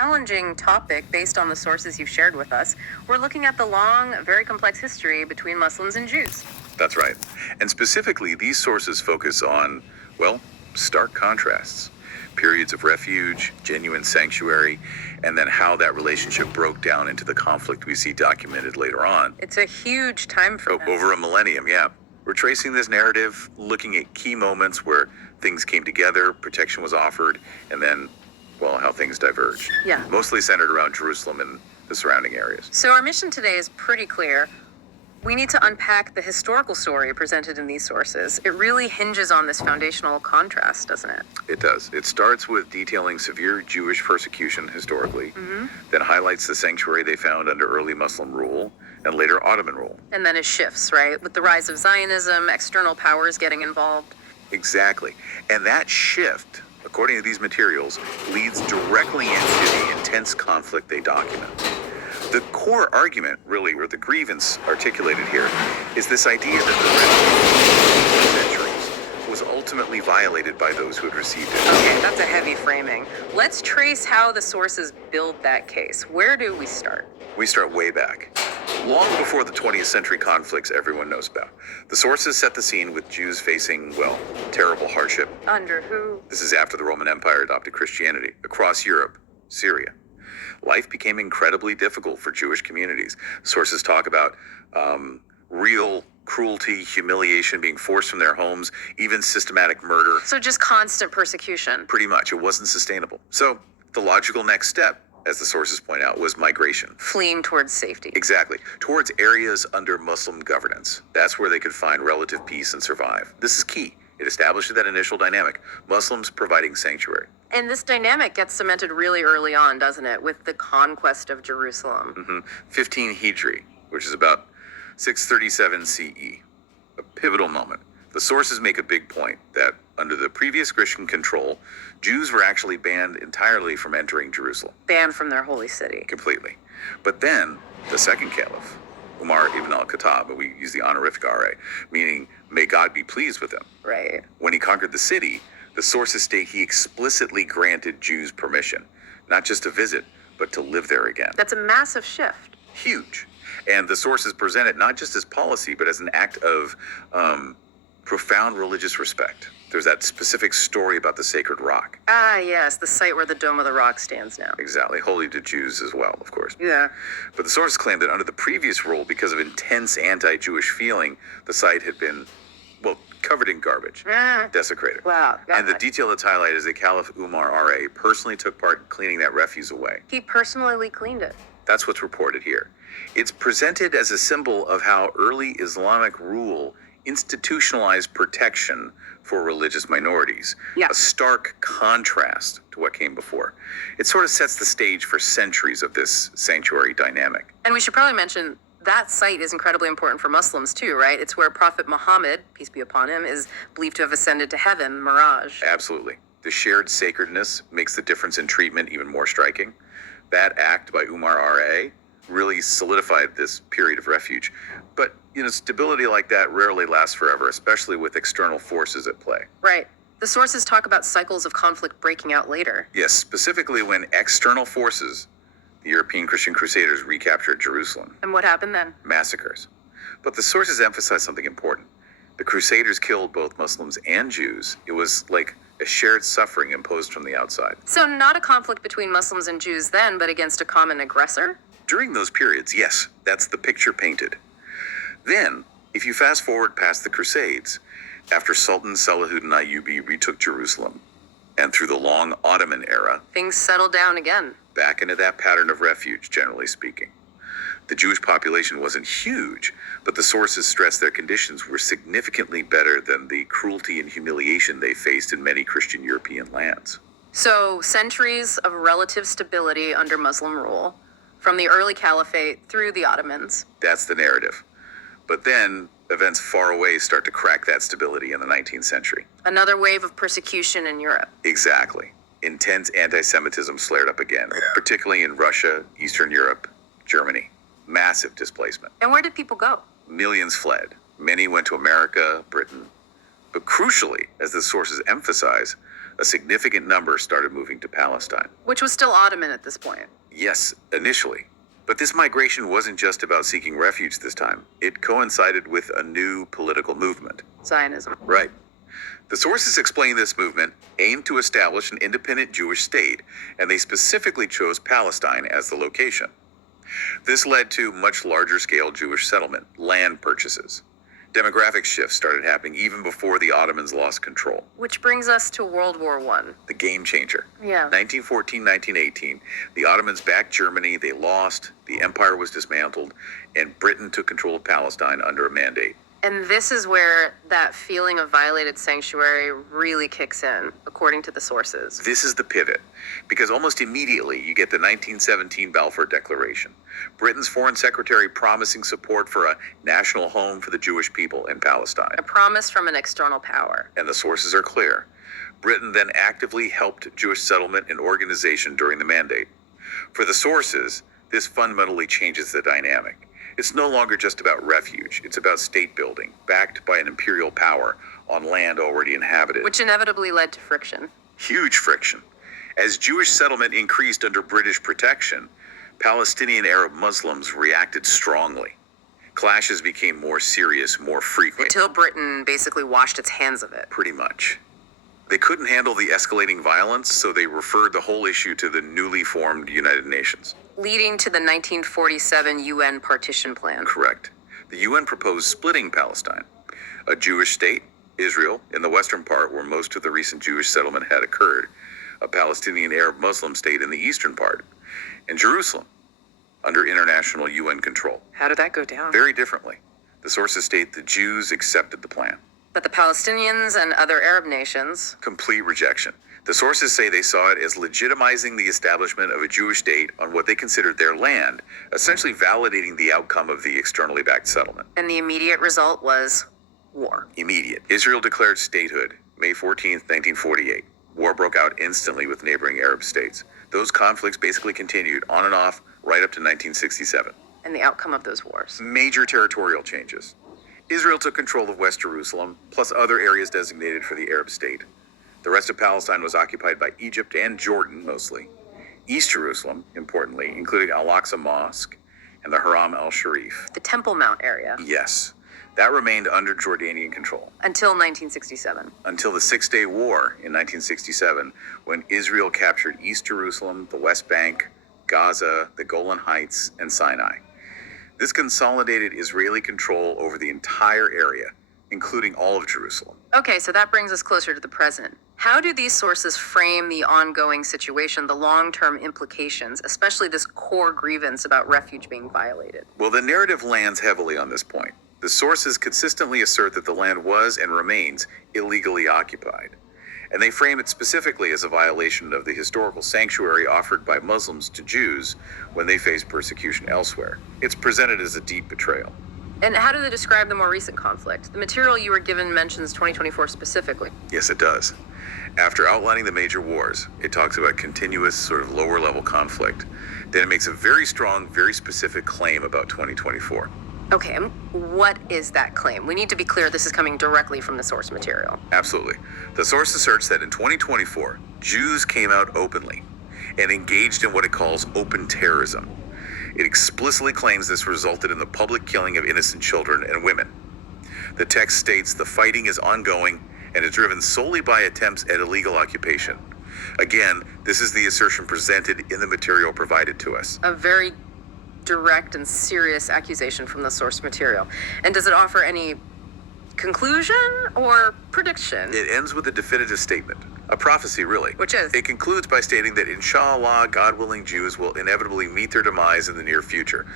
Challenging topic based on the sources you've shared with us. We're looking at the long, very complex history between Muslims and Jews. That's right. And specifically, these sources focus on, well, stark contrasts. Periods of refuge, genuine sanctuary, and then how that relationship broke down into the conflict we see documented later on. It's a huge time for Over a millennium, yeah. We're tracing this narrative, looking at key moments where things came together, protection was offered, and then, well, how things diverged. Yeah. Mostly centered around Jerusalem and the surrounding areas. So our mission today is pretty clear. We need to unpack the historical story presented in these sources. It really hinges on this foundational contrast, doesn't it? It does. It starts with detailing severe Jewish persecution historically, then highlights the sanctuary they found under early Muslim rule and later Ottoman rule. And then it shifts, right? With the rise of Zionism, external powers getting involved. Exactly. And that shift, according to these materials, leads directly into the intense conflict they document. The core argument, really, or the grievance articulated here, is this idea that the centuries was ultimately violated by those who had received it. Okay, that's a heavy framing. Let's trace how the sources build that case. Where do we start? We start way back, long before the 20th century conflicts everyone knows about. The sources set the scene with Jews facing, well, terrible hardship. Under who? This is after the Roman Empire adopted Christianity across Europe, Syria. Life became incredibly difficult for Jewish communities. Sources talk about real cruelty, humiliation, being forced from their homes, even systematic murder. So just constant persecution. Pretty much. It wasn't sustainable. So the logical next step, as the sources point out, was migration. Fleeing towards safety. Exactly. Towards areas under Muslim governance. That's where they could find relative peace and survive. This is key. It establishes that initial dynamic. Muslims providing sanctuary. And this dynamic gets cemented really early on, doesn't it, with the conquest of Jerusalem? 15 Hijri, which is about 637 CE. A pivotal moment. The sources make a big point that under the previous Christian control, Jews were actually banned entirely from entering Jerusalem. Banned from their holy city. Completely. But then, the second caliph, Umar ibn al-Khattab, but we use the honorific RA, meaning, may God be pleased with him. Right. When he conquered the city, the sources state he explicitly granted Jews permission, not just to visit, but to live there again. That's a massive shift. Huge. And the sources present it not just as policy, but as an act of profound religious respect. There's that specific story about the sacred rock. Ah, yes, the site where the Dome of the Rock stands now. Exactly. Holy to Jews as well, of course. Yeah. But the sources claim that under the previous rule, because of intense anti-Jewish feeling, the site had been, well, covered in garbage, desecrated. Wow. And the detail that's highlighted is that Caliph Umar R.A. personally took part in cleaning that refuse away. He personally cleaned it. That's what's reported here. It's presented as a symbol of how early Islamic rule institutionalized protection for religious minorities. Yeah. A stark contrast to what came before. It sort of sets the stage for centuries of this sanctuary dynamic. And we should probably mention that site is incredibly important for Muslims too, right? It's where Prophet Muhammad, peace be upon him, is believed to have ascended to heaven, Miraj. Absolutely. The shared sacredness makes the difference in treatment even more striking. That act by Umar R.A. really solidified this period of refuge. But, stability like that rarely lasts forever, especially with external forces at play. Right. The sources talk about cycles of conflict breaking out later. Yes, specifically when external forces, the European Christian Crusaders, recaptured Jerusalem. And what happened then? Massacres. But the sources emphasize something important. The Crusaders killed both Muslims and Jews. It was like a shared suffering imposed from the outside. So not a conflict between Muslims and Jews then, but against a common aggressor? During those periods, yes, that's the picture painted. Then, if you fast forward past the Crusades, after Sultan Salahuddin Ayyubi retook Jerusalem, and through the long Ottoman era, things settled down again. Back into that pattern of refuge, generally speaking. The Jewish population wasn't huge, but the sources stress their conditions were significantly better than the cruelty and humiliation they faced in many Christian European lands. So, centuries of relative stability under Muslim rule, from the early caliphate through the Ottomans. That's the narrative. But then, events far away start to crack that stability in the 19th century. Another wave of persecution in Europe. Exactly. Intense anti-Semitism flared up again, particularly in Russia, Eastern Europe, Germany. Massive displacement. And where did people go? Millions fled. Many went to America, Britain. But crucially, as the sources emphasize, a significant number started moving to Palestine. Which was still Ottoman at this point. Yes, initially. But this migration wasn't just about seeking refuge this time. It coincided with a new political movement. Zionism. Right. The sources explain this movement aimed to establish an independent Jewish state, and they specifically chose Palestine as the location. This led to much larger scale Jewish settlement, land purchases. Demographic shifts started happening even before the Ottomans lost control. Which brings us to World War I. The game changer. Yeah. 1914, 1918, the Ottomans backed Germany, they lost, the empire was dismantled, and Britain took control of Palestine under a mandate. And this is where that feeling of violated sanctuary really kicks in, according to the sources. This is the pivot, because almost immediately you get the 1917 Balfour Declaration, Britain's foreign secretary promising support for a national home for the Jewish people in Palestine. A promise from an external power. And the sources are clear. Britain then actively helped Jewish settlement and organization during the mandate. For the sources, this fundamentally changes the dynamic. It's no longer just about refuge. It's about state building, backed by an imperial power on land already inhabited. Which inevitably led to friction. Huge friction. As Jewish settlement increased under British protection, Palestinian Arab Muslims reacted strongly. Clashes became more serious, more frequent. Until Britain basically washed its hands of it. Pretty much. They couldn't handle the escalating violence, so they referred the whole issue to the newly formed United Nations. Leading to the 1947 UN partition plan. Correct. The UN proposed splitting Palestine. A Jewish state, Israel, in the western part where most of the recent Jewish settlement had occurred. A Palestinian Arab Muslim state in the eastern part. And Jerusalem, under international UN control. How did that go down? Very differently. The sources state the Jews accepted the plan. But the Palestinians and other Arab nations... Complete rejection. The sources say they saw it as legitimizing the establishment of a Jewish state on what they considered their land, essentially validating the outcome of the externally backed settlement. And the immediate result was war. Immediate. Israel declared statehood, May 14th, 1948. War broke out instantly with neighboring Arab states. Those conflicts basically continued on and off right up to 1967. And the outcome of those wars. Major territorial changes. Israel took control of West Jerusalem, plus other areas designated for the Arab state. The rest of Palestine was occupied by Egypt and Jordan, mostly. East Jerusalem, importantly, including Al-Aqsa Mosque and the Haram al-Sharif. The Temple Mount area. Yes, that remained under Jordanian control. Until 1967. Until the Six-Day War in 1967, when Israel captured East Jerusalem, the West Bank, Gaza, the Golan Heights, and Sinai. This consolidated Israeli control over the entire area, including all of Jerusalem. Okay, so that brings us closer to the present. How do these sources frame the ongoing situation, the long-term implications, especially this core grievance about refuge being violated? Well, the narrative lands heavily on this point. The sources consistently assert that the land was and remains illegally occupied. And they frame it specifically as a violation of the historical sanctuary offered by Muslims to Jews when they faced persecution elsewhere. It's presented as a deep betrayal. And how do they describe the more recent conflict? The material you were given mentions 2024 specifically. Yes, it does. After outlining the major wars, it talks about continuous sort of lower level conflict. Then it makes a very strong, very specific claim about 2024. Okay, and what is that claim? We need to be clear this is coming directly from the source material. Absolutely. The source asserts that in 2024, Jews came out openly and engaged in what it calls open terrorism. It explicitly claims this resulted in the public killing of innocent children and women. The text states the fighting is ongoing and is driven solely by attempts at illegal occupation. Again, this is the assertion presented in the material provided to us. A very direct and serious accusation from the source material. And does it offer any conclusion or prediction? It ends with a definitive statement, a prophecy really. Which is? It concludes by stating that inshallah, God willing, Jews will inevitably meet their demise in the near future.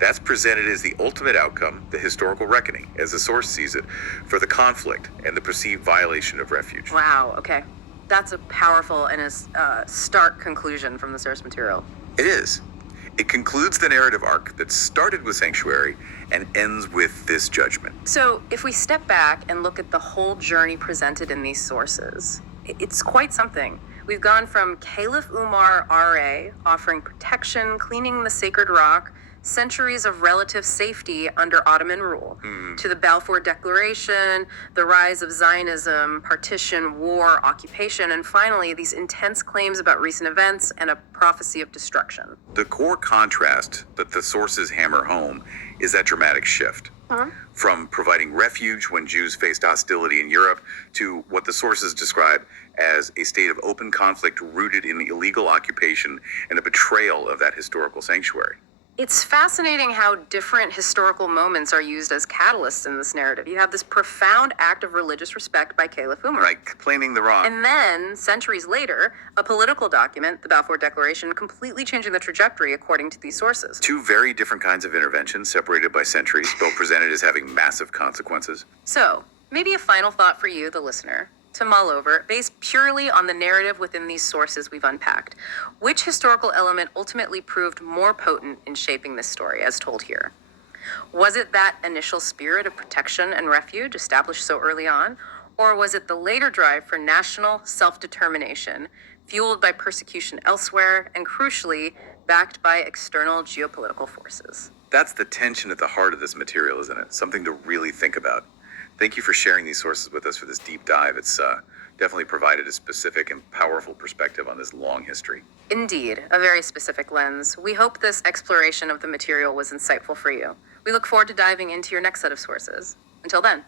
That's presented as the ultimate outcome, the historical reckoning, as the source sees it, for the conflict and the perceived violation of refuge. Wow, okay. That's a powerful and a stark conclusion from the source material. It is. It concludes the narrative arc that started with sanctuary and ends with this judgment. So if we step back and look at the whole journey presented in these sources, it's quite something. We've gone from Caliph Umar R.A. offering protection, cleaning the sacred rock, centuries of relative safety under Ottoman rule, to the Balfour Declaration, the rise of Zionism, partition, war, occupation, and finally, these intense claims about recent events and a prophecy of destruction. The core contrast that the sources hammer home is that dramatic shift. From providing refuge when Jews faced hostility in Europe to what the sources describe as a state of open conflict rooted in illegal occupation and a betrayal of that historical sanctuary. It's fascinating how different historical moments are used as catalysts in this narrative. You have this profound act of religious respect by Caliph Umar. Right, claiming the wrong. And then, centuries later, a political document, the Balfour Declaration, completely changing the trajectory according to these sources. Two very different kinds of interventions separated by centuries, both presented as having massive consequences. So, maybe a final thought for you, the listener, to mull over, based purely on the narrative within these sources we've unpacked. Which historical element ultimately proved more potent in shaping this story, as told here? Was it that initial spirit of protection and refuge established so early on? Or was it the later drive for national self-determination, fueled by persecution elsewhere, and crucially, backed by external geopolitical forces? That's the tension at the heart of this material, isn't it? Something to really think about. Thank you for sharing these sources with us for this deep dive. It's definitely provided a specific and powerful perspective on this long history. Indeed, a very specific lens. We hope this exploration of the material was insightful for you. We look forward to diving into your next set of sources. Until then.